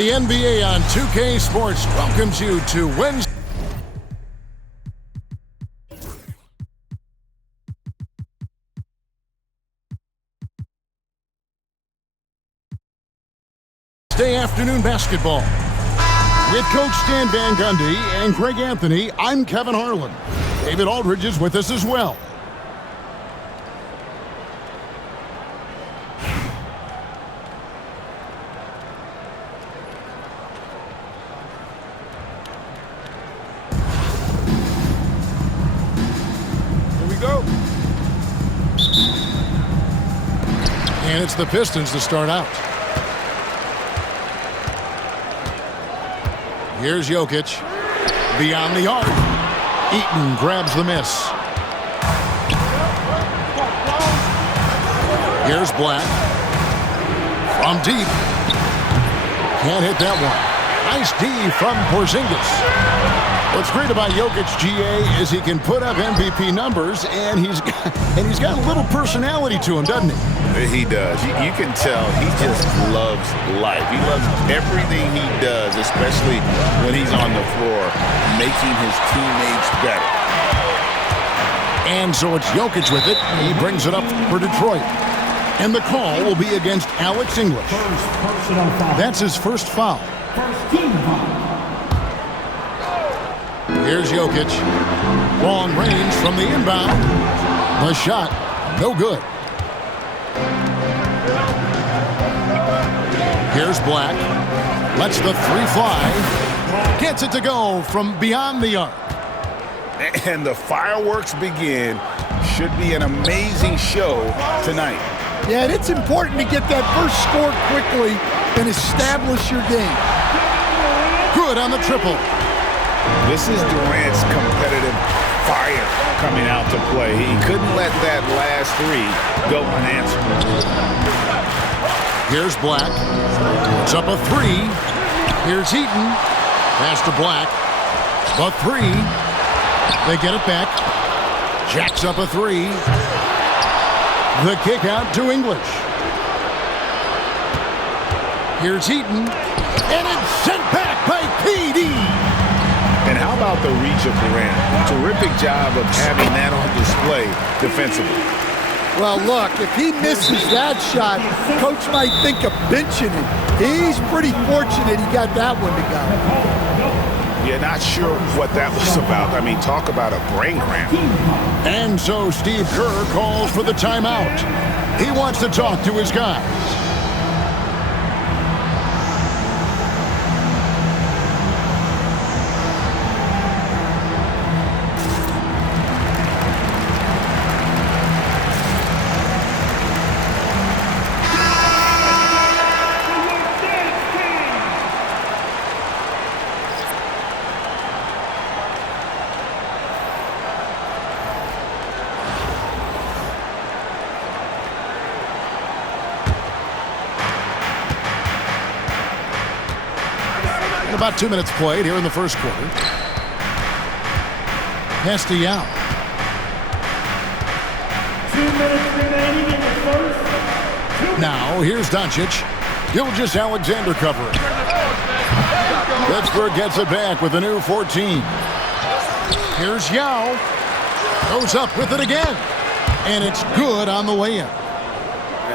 The NBA on 2K Sports welcomes you to Wednesday afternoon basketball. With Coach Stan Van Gundy and Greg Anthony, I'm Kevin Harlan. David Aldridge is with us as well. Here we go. And it's the Pistons to start out. Here's Jokic. Beyond the arc. Eaton grabs the miss. Here's Black. From deep. Can't hit that one. Nice D from Porzingis. What's great about Jokic, GA, is he can put up MVP numbers, and he's got a little personality to him, doesn't he? He does. You can tell he just loves life. He loves everything he does, especially when he's on the floor, making his teammates better. And so it's Jokic with it. He brings it up for Detroit. And the call will be against Alex English. That's his first foul. First team foul. Here's Jokic. Long range from the inbound. The shot, no good. Here's Black. Lets the three fly. Gets it to go from beyond the arc. And the fireworks begin. Should be an amazing show tonight. Yeah, and it's important to get that first score quickly and establish your game. Good on the triple. This is Durant's competitive fire coming out to play. He couldn't let that last three go unanswered. Here's Black. It's up a three. Here's Eaton. Pass to Black. The three. They get it back. Jacks up a three. The kick out to English. Here's Eaton. And it's sent back by KD. And how about the reach of Durant? Terrific job of having that on display defensively. Well, look, if he misses that shot, coach might think of benching him. He's pretty fortunate he got that one to go. Yeah, not sure what that was about. I mean, talk about a brain cramp. And so Steve Kerr calls for the timeout. He wants to talk to his guys. About 2 minutes played here in the first quarter. Pass to Yao. 2 minutes remaining in the first. Now here's Doncic. Gilgeous-Alexander covering. Pittsburgh gets it back with a new 14. Here's Yao. Goes up with it again. And it's good on the way in.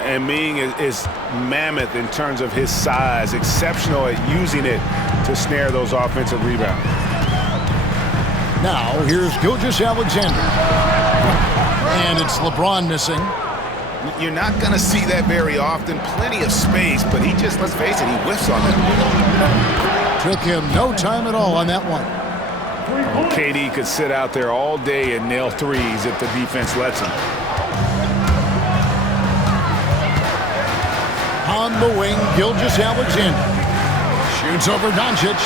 And Ming is mammoth in terms of his size, exceptional at using it to snare those offensive rebounds. Now, here's Gilgeous-Alexander. And it's LeBron missing. You're not going to see that very often. Plenty of space, but he just, let's face it, he whiffs on it. Took him no time at all on that one. KD could sit out there all day and nail threes if the defense lets him. On the wing, Gilgeous-Alexander. Shoots over Doncic,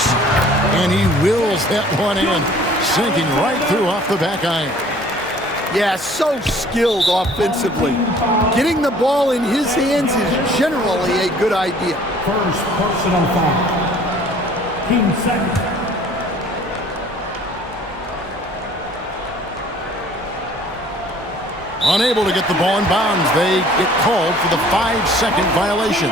and he wills that one in, sinking right through off the back iron. Yeah, so skilled offensively. Getting the ball in his hands is generally a good idea. First personal foul. Team second. Unable to get the ball in bounds, they get called for the 5-second violation.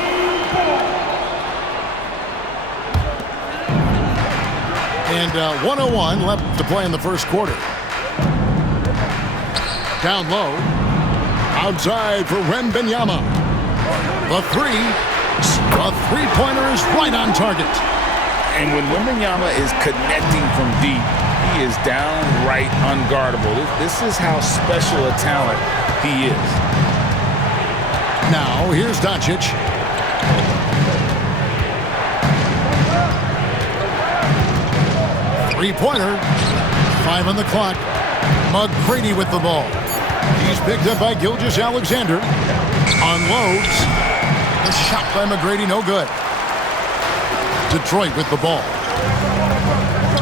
And 1:01 left to play in the first quarter. Down low. Outside for Wembanyama. The three-pointer is right on target. And when Wembanyama is connecting from deep, he is downright unguardable. This is how special a talent he is. Now, here's Doncic. Three-pointer. 5 on the clock. McGrady with the ball. He's picked up by Gilgeous-Alexander. Unloads. The shot by McGrady, no good. Detroit with the ball.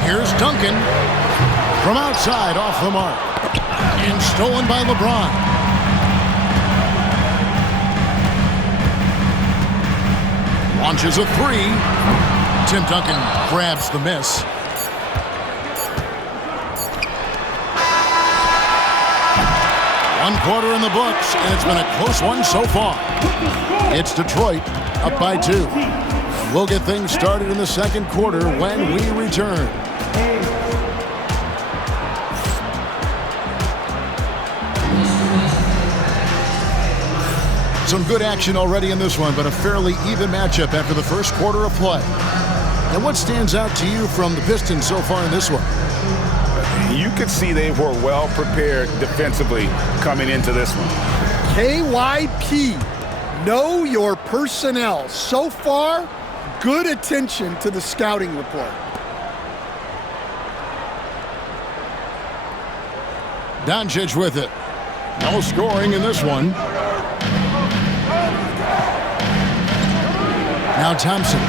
Here's Duncan. From outside, off the mark. And stolen by LeBron. Launches a three. Tim Duncan grabs the miss. One quarter in the books, and it's been a close one so far. It's Detroit up by 2. We'll get things started in the second quarter when we return. Some good action already in this one, but a fairly even matchup after the first quarter of play. And what stands out to you from the Pistons so far in this one? You could see they were well prepared defensively coming into this one. KYP, know your personnel. So far, good attention to the scouting report. Doncic with it. No scoring in this one. Now Thompson.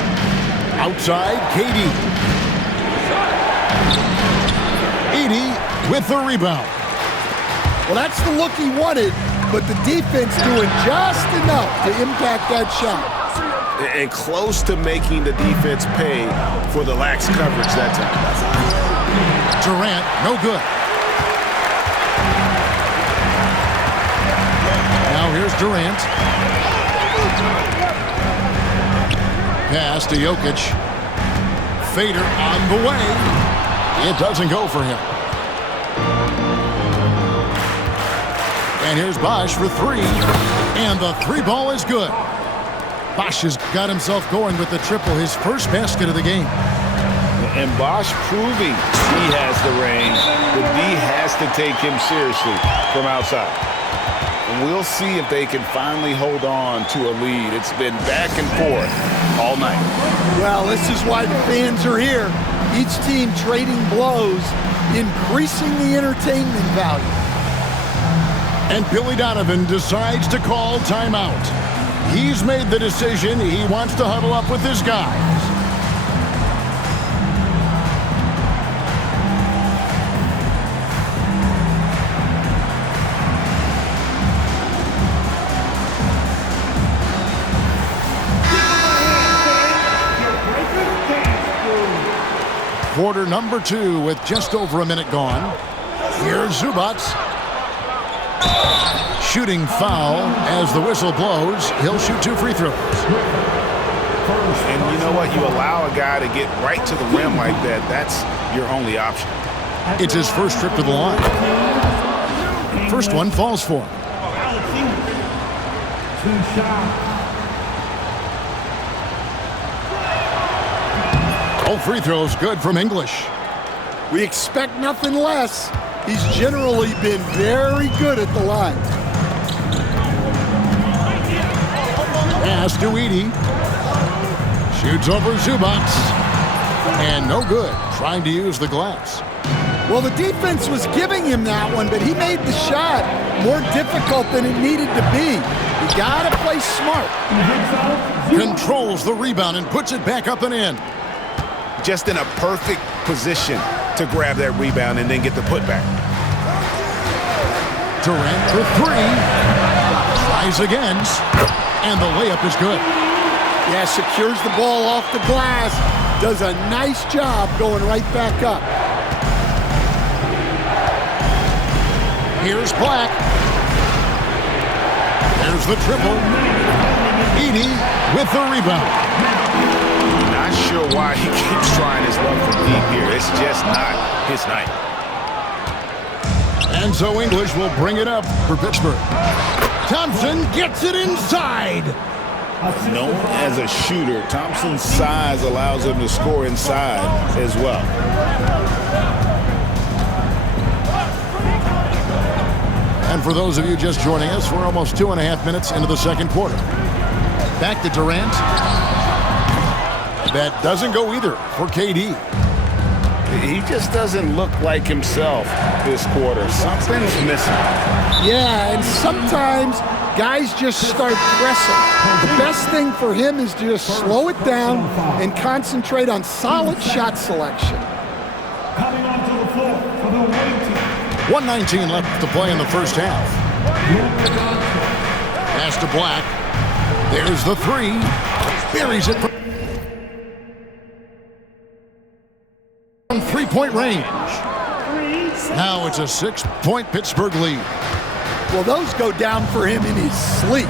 Outside, KD. Edey with the rebound. Well, that's the look he wanted, but the defense doing just enough to impact that shot. And close to making the defense pay for the lax coverage that time. Durant, no good. Now here's Durant. Pass to Jokic. Fader on the way. It doesn't go for him. And here's Bosh for 3. And the 3 ball is good. Bosh has got himself going with the triple, his first basket of the game. And Bosh proving he has the range. The D has to take him seriously from outside. And we'll see if they can finally hold on to a lead. It's been back and forth all night. Well, this is why the fans are here. Each team trading blows, increasing the entertainment value. And Billy Donovan decides to call timeout. He's made the decision. He wants to huddle up with his guys. Quarter number 2 with just over a minute gone. Here's Zubac. Shooting foul as the whistle blows. He'll shoot 2 free throws. And you know what? You allow a guy to get right to the rim like that. That's your only option. It's his first trip to the line. First one falls for him. 2 shots. All free throws good from English. We expect nothing less. He's generally been very good at the line. Pass to Edey. Shoots over Zubac. And no good. Trying to use the glass. Well, the defense was giving him that one, but he made the shot more difficult than it needed to be. You gotta play smart. Controls the rebound and puts it back up and in. Just in a perfect position to grab that rebound and then get the putback. Durant for 3. Tries again. And the layup is good. Yeah, secures the ball off the glass. Does a nice job going right back up. Here's Black. There's the triple. Edey with the rebound. Not sure why he keeps trying his luck from deep here. It's it's just not his night. And so English will bring it up for Pittsburgh. Thompson gets it inside. Known as a shooter, Thompson's size allows him to score inside as well. And for those of you just joining us, we're almost 2.5 minutes into the second quarter. Back to Durant. That doesn't go either for KD. He just doesn't look like himself this quarter. Something's missing. Yeah, and sometimes guys just start pressing. The best thing for him is to just slow it down and concentrate on solid shot selection. Coming onto the floor for the away team. 1:19 left to play in the first half. Pass to Black. There's the three. Buries it from three-point range. Now it's a 6-point Pittsburgh lead. Well, those go down for him in his sleep.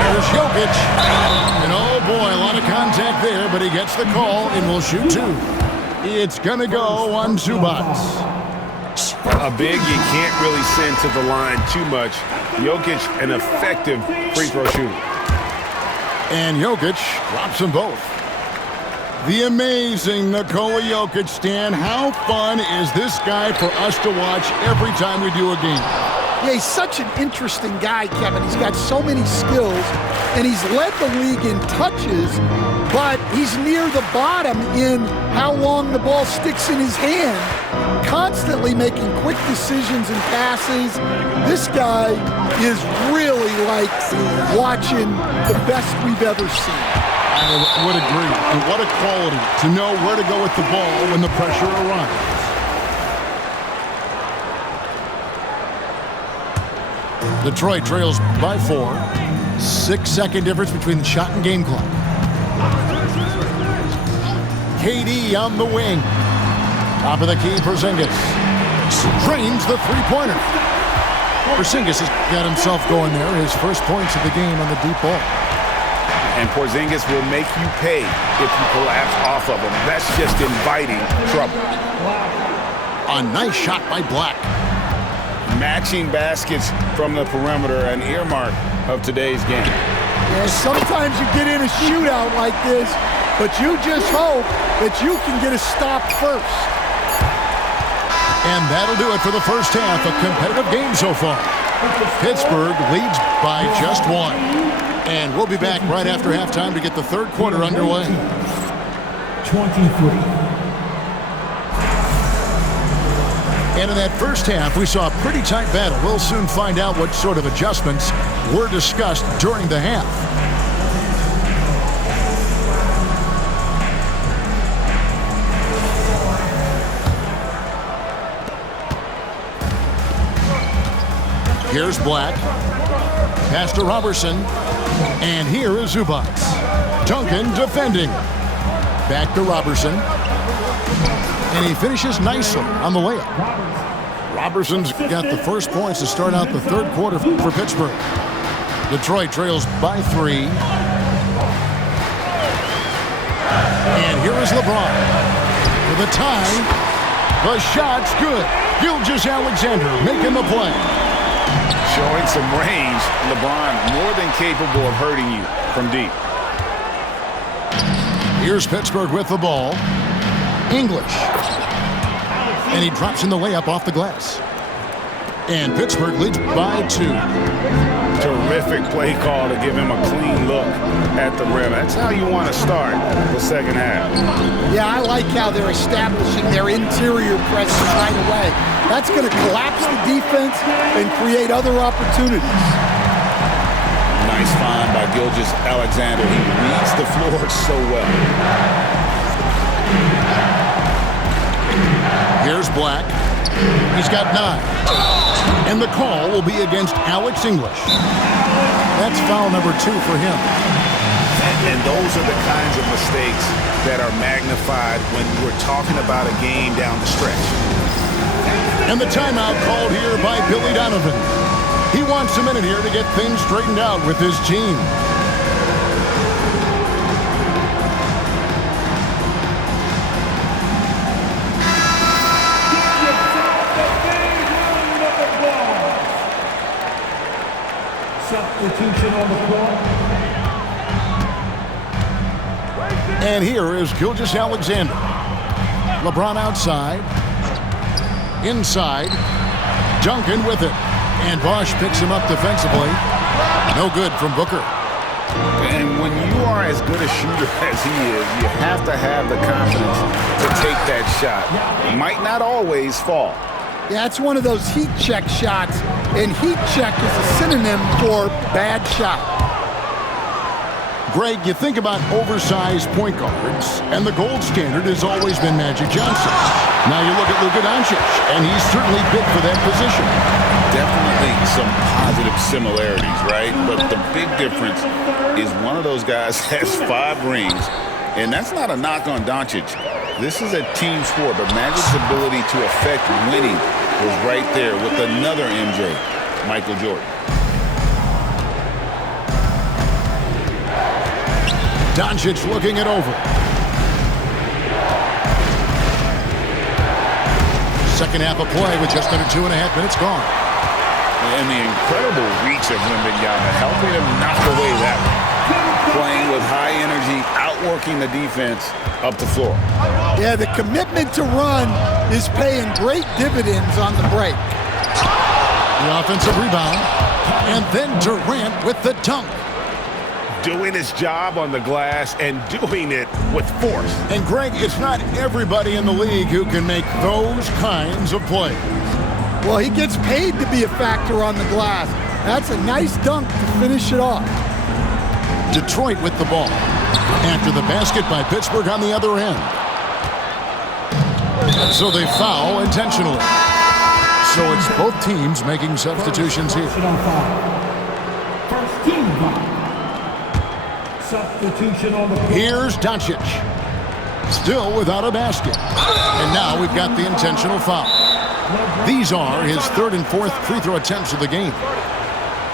There's Jokic. And oh boy, a lot of contact there, but he gets the call and will shoot two. It's going to go on Zubac. A big you can't really send to the line too much. Jokic, an effective free throw shooter. And Jokic drops them both. The amazing Nikola Jokic, Stan. How fun is this guy for us to watch every time we do a game? Yeah, he's such an interesting guy, Kevin. He's got so many skills, and he's led the league in touches, but he's near the bottom in how long the ball sticks in his hand, constantly making quick decisions and passes. This guy is really like watching the best we've ever seen. I would agree. And what a quality to know where to go with the ball when the pressure arrives. Detroit trails by 4. 6-second difference between the shot and game clock. KD on the wing. Top of the key, Porzingis. Drains the three-pointer. Porzingis has got himself going there. His first points of the game on the deep ball. And Porzingis will make you pay if you collapse off of him. That's just inviting trouble. A nice shot by Black. Matching baskets from the perimeter, an earmark of today's game. And sometimes you get in a shootout like this, but you just hope that you can get a stop first. And that'll do it for the first half. A competitive game so far. Pittsburgh leads by just 1. And we'll be back right after halftime to get the third quarter underway. 23. And in that first half, we saw a pretty tight battle. We'll soon find out what sort of adjustments were discussed during the half. Here's Black. Pass to Robertson. And here is Zubac. Duncan defending. Back to Robertson. And he finishes nicely on the layup. Robertson's got the first points to start out the third quarter for Pittsburgh. Detroit trails by 3. And here is LeBron. For the tie. The shot's good. Gilgeous-Alexander making the play. Showing some range, LeBron more than capable of hurting you from deep. Here's Pittsburgh with the ball. English. And he drops in the layup off the glass. And Pittsburgh leads by 2. Terrific play call to give him a clean look at the rim. That's how you want to start the second half. Yeah, I like how they're establishing their interior presence right away. That's going to collapse the defense and create other opportunities. Nice find by Gilgeous-Alexander. He reads the floor so well. Here's Black. He's got 9. And the call will be against Alex English. That's foul number 2 for him. And those are the kinds of mistakes that are magnified when we're talking about a game down the stretch. And the timeout called here by Billy Donovan. He wants a minute here to get things straightened out with his team. And here is Gilgeous-Alexander. LeBron outside. Inside. Duncan with it. And Bosh picks him up defensively. No good from Booker. And when you are as good a shooter as he is, you have to have the confidence to take that shot. It might not always fall. Yeah, it's one of those heat check shots, and heat check is a synonym for bad shot. Greg, you think about oversized point guards, and the gold standard has always been Magic Johnson. Now you look at Luka Doncic, and he's certainly big for that position. Definitely some positive similarities, right? But the big difference is one of those guys has 5 rings, and that's not a knock on Doncic. This is a team sport, but Magic's ability to affect winning was right there with another MJ, Michael Jordan. Doncic looking it over. Second half of play with just under 2.5 minutes gone. And the incredible reach of Wembanyama, helping him knock away that one. Playing with high energy, outworking the defense up the floor. Yeah, the commitment to run is paying great dividends on the break. The offensive rebound. And then Durant with the dunk. Doing his job on the glass and doing it with force. And Greg, it's not everybody in the league who can make those kinds of plays. Well, he gets paid to be a factor on the glass. That's a nice dunk to finish it off. Detroit with the ball. After the basket by Pittsburgh on the other end. So they foul intentionally. So it's both teams making substitutions here. First team foul. Substitution on the floor. Here's Doncic. Still without a basket. And now we've got the intentional foul. These are his 3rd and 4th free throw attempts of the game.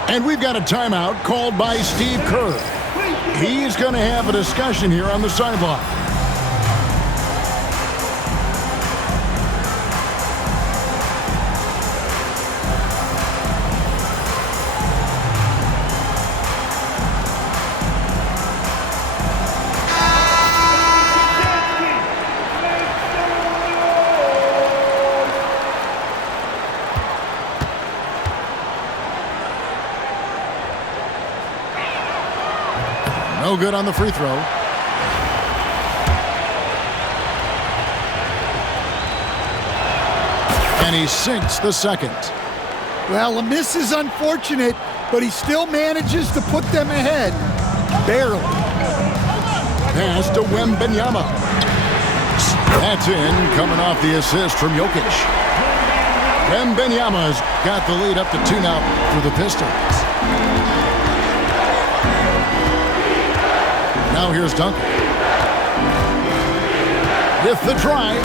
And we've got a timeout called by Steve Kerr. He's going to have a discussion here on the sideline. No good on the free throw. And he sinks the second. Well, a miss is unfortunate, but he still manages to put them ahead. Barely. Pass to Wembanyama. That's in, coming off the assist from Jokic. Wembanyama's got the lead up to 2 now for the Pistons. Now here's Duncan. With the drive.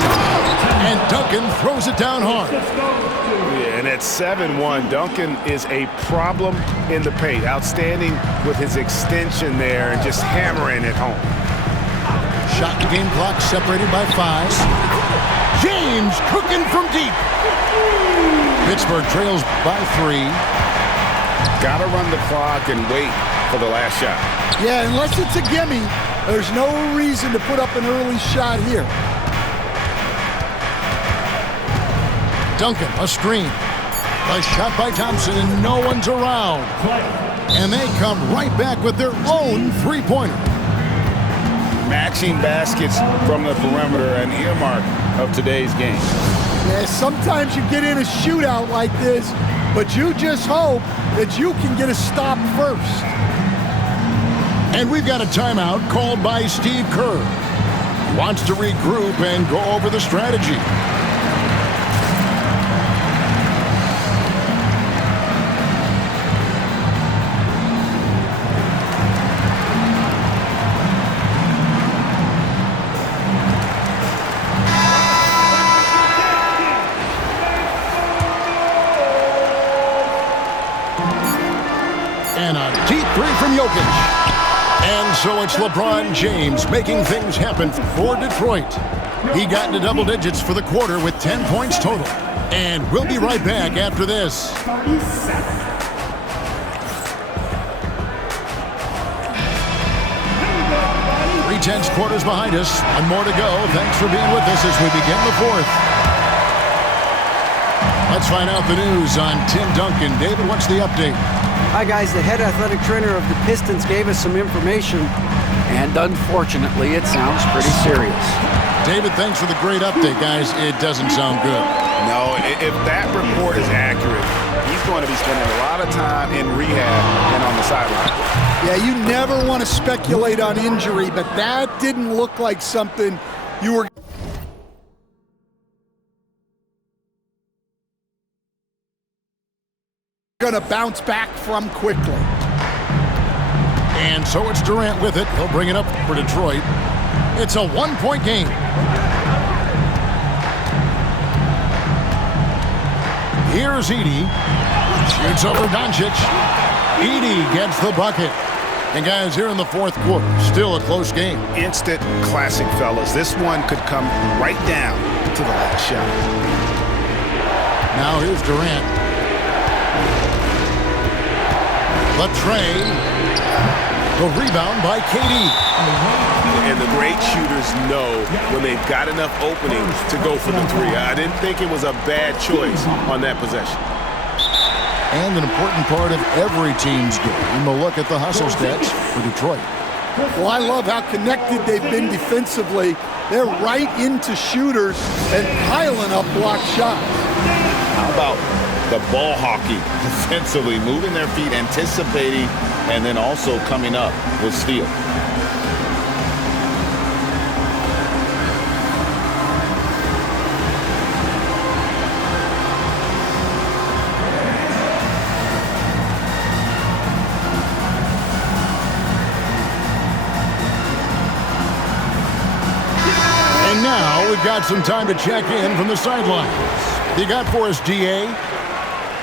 And Duncan throws it down hard. Yeah, and at 7-1, Duncan is a problem in the paint. Outstanding with his extension there and just hammering it home. Shot the game clock separated by 5. James cooking from deep. Pittsburgh trails by 3. Got to run the clock and wait for the last shot. Yeah, unless it's a gimme, there's no reason to put up an early shot here. Duncan, a screen. A shot by Thompson, and no one's around. And they come right back with their own three-pointer. Matching baskets from the perimeter, an earmark of today's game. Yeah, sometimes you get in a shootout like this, but you just hope that you can get a stop first. And we've got a timeout called by Steve Kerr. Wants to regroup and go over the strategy. And a deep three from Jokic. And so it's LeBron James making things happen for Detroit. He got into double digits for the quarter with 10 points total. And we'll be right back after this. intense quarters behind us and more to go. Thanks for being with us as we begin the fourth. Let's find out the news on Tim Duncan. David, what's the update? Hi, guys. The head athletic trainer of the Pistons gave us some information, and unfortunately, it sounds pretty serious. David, thanks for the great update, guys. It doesn't sound good. No, if that report is accurate, he's going to be spending a lot of time in rehab and on the sideline. Yeah, you never want to speculate on injury, but that didn't look like something you were going to bounce back from quickly. And so it's Durant with it. He'll bring it up for Detroit. It's a one-point game. Here's Edey. Shoots over Doncic. Edey gets the bucket. And guys, here in the fourth quarter, still a close game. Instant classic, fellas. This one could come right down to the last shot. Now here's Durant. Latrey. The rebound by KD. And the great shooters know when they've got enough opening to go for the three. I didn't think it was a bad choice on that possession. And an important part of every team's game, a look at the hustle stats for Detroit. Well, I love how connected they've been defensively. They're right into shooters and piling up block shots. How about the ball hockey defensively, moving their feet, anticipating, and then also coming up with steal. And now we've got some time to check in from the sidelines. You got for us, DA?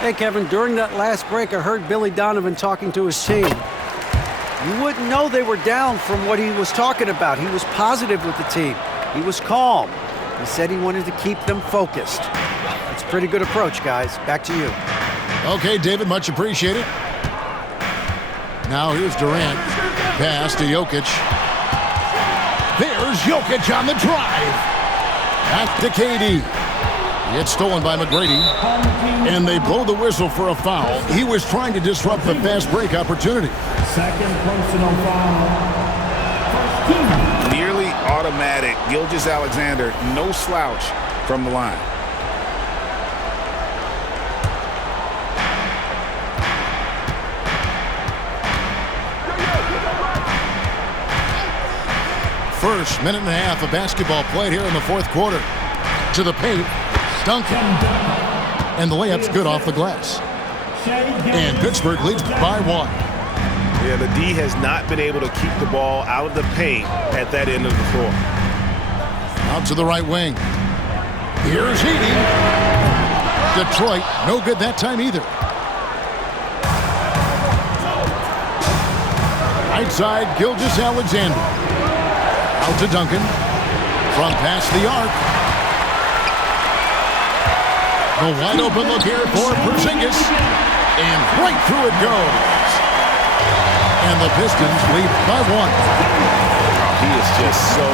Hey, Kevin, during that last break, I heard Billy Donovan talking to his team. You wouldn't know they were down from what he was talking about. He was positive with the team. He was calm. He said he wanted to keep them focused. That's a pretty good approach, guys. Back to you. Okay, David, much appreciated. Now here's Durant. Pass to Jokic. There's Jokic on the drive. Back to KD. It's stolen by McGrady. And they blow the whistle for a foul. He was trying to disrupt the fast break opportunity. Second personal foul. First team. Nearly automatic. Gilgeous-Alexander, no slouch from the line. First minute and a half of basketball played here in the fourth quarter. To the paint. Duncan. And the layup's good off the glass. And Pittsburgh leads by one. Yeah, the D has not been able to keep the ball out of the paint at that end of the floor. Out to the right wing. Here's Edey. Detroit, no good that time either. Right side, Gilgeous-Alexander. Out to Duncan. From past the arc. A wide open look here for Porzingis. And right through it goes. And the Pistons lead by one. He is just so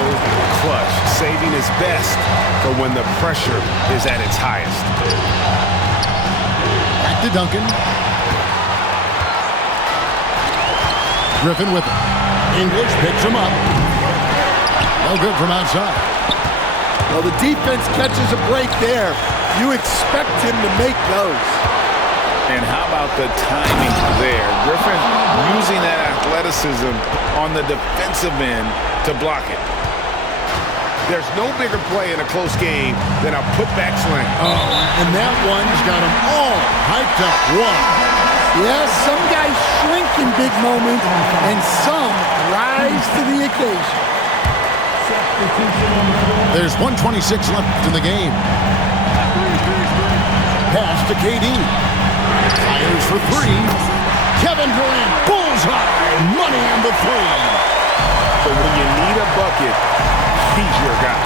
clutch, saving his best for when the pressure is at its highest. Back to Duncan. Griffin with it. English picks him up. No good from outside. Well, the defense catches a break there. You expect him to make those. And how about the timing there? Griffin using that athleticism on the defensive end to block it. There's no bigger play in a close game than a putback slam. Oh, and that one's got them all hyped up. One. Yes, some guys shrink in big moments, and some rise to the occasion. There's 1:26 left in the game. Pass to KD. Fires for three. Kevin Durant, bullseye. Money on the three. So when you need a bucket, he's your guy.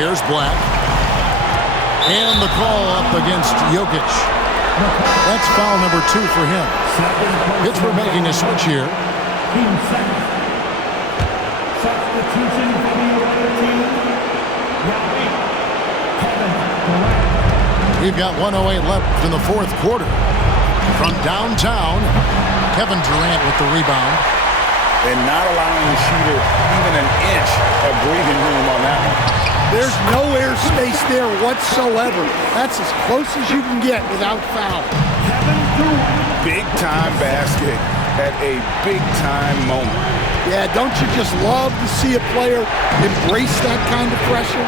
Here's Black. And the call up against Jokic. That's foul number 2 for him. Pittsburgh making a switch here. Team second. Substitution for the other team. Robbie, Kevin Durant. We've got 1:08 left in the fourth quarter. From downtown, Kevin Durant with the rebound. And not allowing the shooter even an inch of breathing room on that one. There's no airspace there whatsoever. That's as close as you can get without foul. Kevin Durant. Big-time basket at a big-time moment. Yeah, don't you just love to see a player embrace that kind of pressure?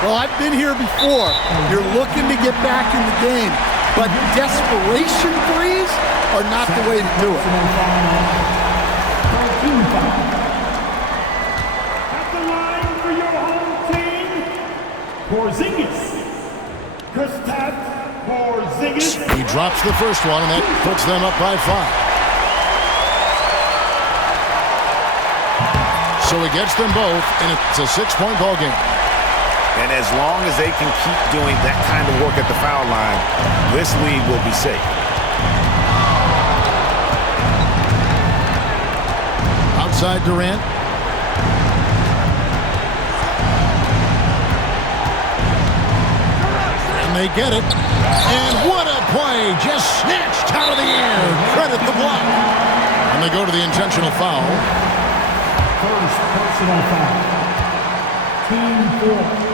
Well, I've been here before. You're looking to get back in the game, but desperation threes are not the way to do it. At the line for your home team, Porzingis. Kristaps Porzingis. He drops the first one, and that puts them up by 5. So he gets them both, and it's a 6-point ball game. And as long as they can keep doing that kind of work at the foul line, this lead will be safe. Outside Durant. And they get it. And what a play. Just snatched out of the air. Credit the block. And they go to the intentional foul. First personal foul. Team 4.